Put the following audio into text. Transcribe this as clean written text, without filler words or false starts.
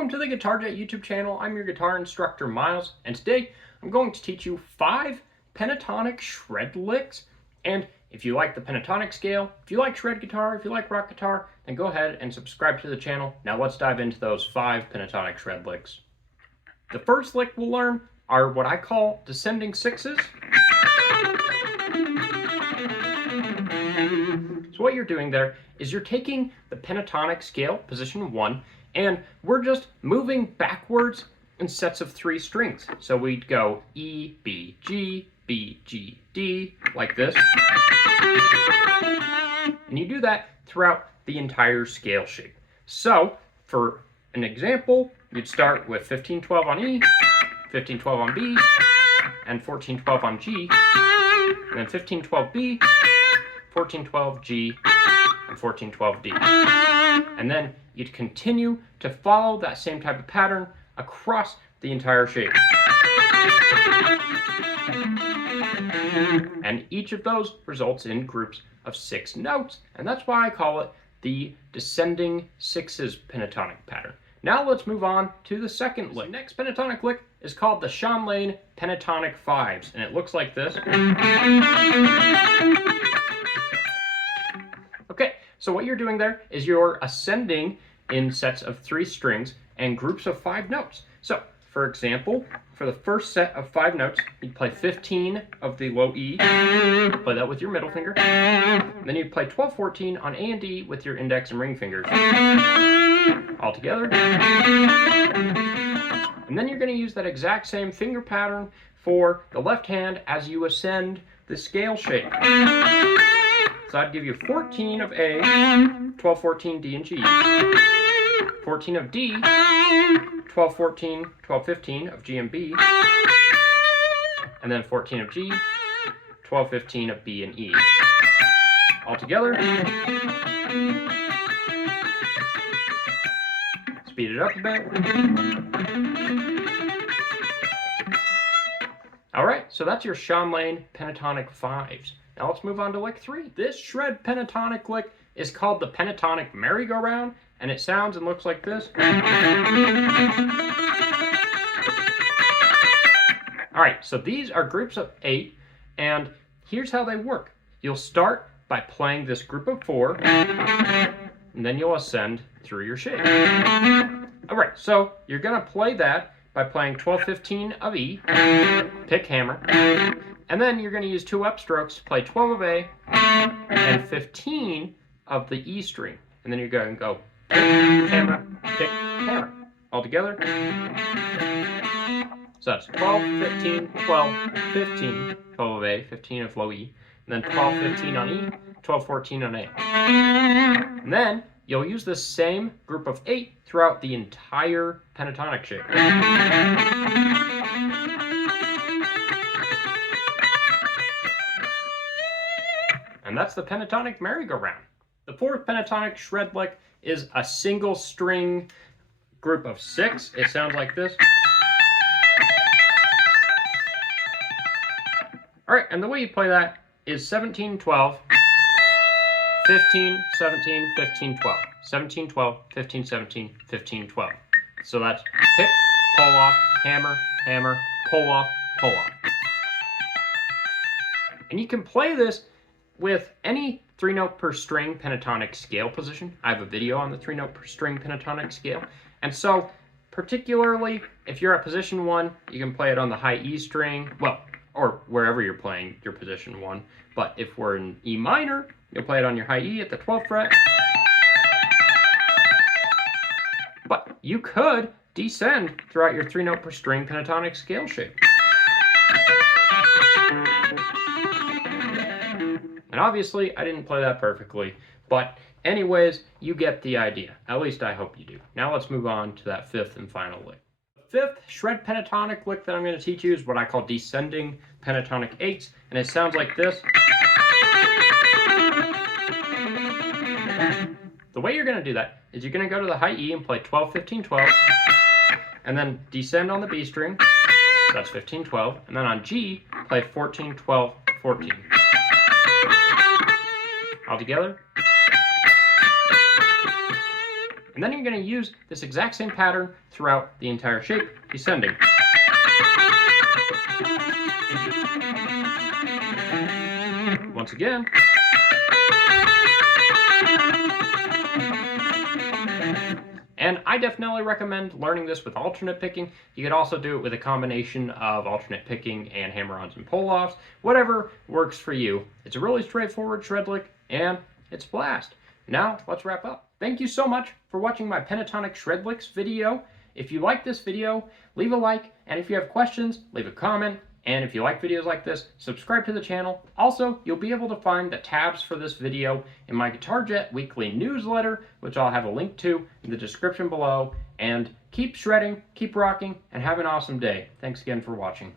Welcome to the Guitar Jet YouTube channel. I'm your guitar instructor, Miles, and today I'm going to teach you 5 pentatonic shred licks. And if you like the pentatonic scale, if you like shred guitar, if you like rock guitar, then go ahead and subscribe to the channel. Now let's dive into those 5 pentatonic shred licks. The first lick we'll learn are what I call descending sixes. So what you're doing there is you're taking the pentatonic scale, position 1, and we're just moving backwards in sets of 3 strings. So we'd go E, B, G, D, like this. And you do that throughout the entire scale shape. So for an example, you'd start with 15-12 on E, 15-12 on B, and 14-12 on G, and then 15-12 B, 14-12 G, and 14-12 D. And then you'd continue to follow that same type of pattern across the entire shape. And each of those results in groups of 6 notes, and that's why I call it the descending sixes pentatonic pattern. Now let's move on to the second lick. The next pentatonic lick is called the Shan Lane pentatonic 5s, and it looks like this. Okay, so what you're doing there is you're ascending in sets of 3 strings and groups of 5 notes. So, for example, for the first set of 5 notes, you'd play 15 of the low E, play that with your middle finger, and then you'd play 12-14 on A and D with your index and ring fingers, all together. And then you're going to use that exact same finger pattern for the left hand as you ascend the scale shape. So I'd give you 14 of A, 12-14 D and G, 14 of D, 12-14, 12-15 of G and B, and then 14 of G, 12-15 of B and E. All together. Speed it up a bit. Alright, so that's your Shan Lane pentatonic 5s. Now let's move on to lick 3. This shred pentatonic lick is called the pentatonic merry-go-round, and it sounds and looks like this. Alright, so these are groups of 8, and here's how they work. You'll start by playing this group of 4, and then you'll ascend through your shape. Alright, so you're going to play that by playing 12-15 of E, pick hammer, and then you're going to use 2 upstrokes to play 12 of A and 15 of the E string. And then you're going to go pick, hammer, pick, hammer. All together. So that's 12, 15, 12, 15, 12 of A, 15 of low E, and then 12, 15 on E, 12, 14 on A. And then you'll use the same group of 8 throughout the entire pentatonic shape. And that's the pentatonic merry-go-round. The 4th pentatonic shred lick is a single string group of 6. It sounds like this. Alright, and the way you play that is 17-12, 15, 17, 15, 12. 17, 12, 15, 17, 15, 12. So that's pick, pull off, hammer, hammer, pull off, pull off. And you can play this with any 3-note per string pentatonic scale position. I have a video on the 3-note per string pentatonic scale. And so, particularly if you're at position 1, you can play it on the high E string, well, or wherever you're playing your position 1. But if we're in E minor, you'll play it on your high E at the 12th fret. But you could descend throughout your 3-note per string pentatonic scale shape. And obviously, I didn't play that perfectly, but anyways, you get the idea. At least I hope you do. Now let's move on to that 5th and final lick. The 5th shred pentatonic lick that I'm going to teach you is what I call descending pentatonic 8s, and it sounds like this. The way you're going to do that is you're going to go to the high E and play 12, 15, 12, and then descend on the B string, so that's 15, 12, and then on G, play 14, 12, 14. All together. And then you're going to use this exact same pattern throughout the entire shape, descending. Once again. And I definitely recommend learning this with alternate picking. You could also do it with a combination of alternate picking and hammer-ons and pull-offs, whatever works for you. It's a really straightforward shred lick, and it's a blast. Now, let's wrap up. Thank you so much for watching my Pentatonic shred licks video. If you like this video, leave a like, and if you have questions, leave a comment. And if you like videos like this, subscribe to the channel. Also, you'll be able to find the tabs for this video in my Guitar Jet weekly newsletter, which I'll have a link to in the description below. And keep shredding, keep rocking, and have an awesome day. Thanks again for watching.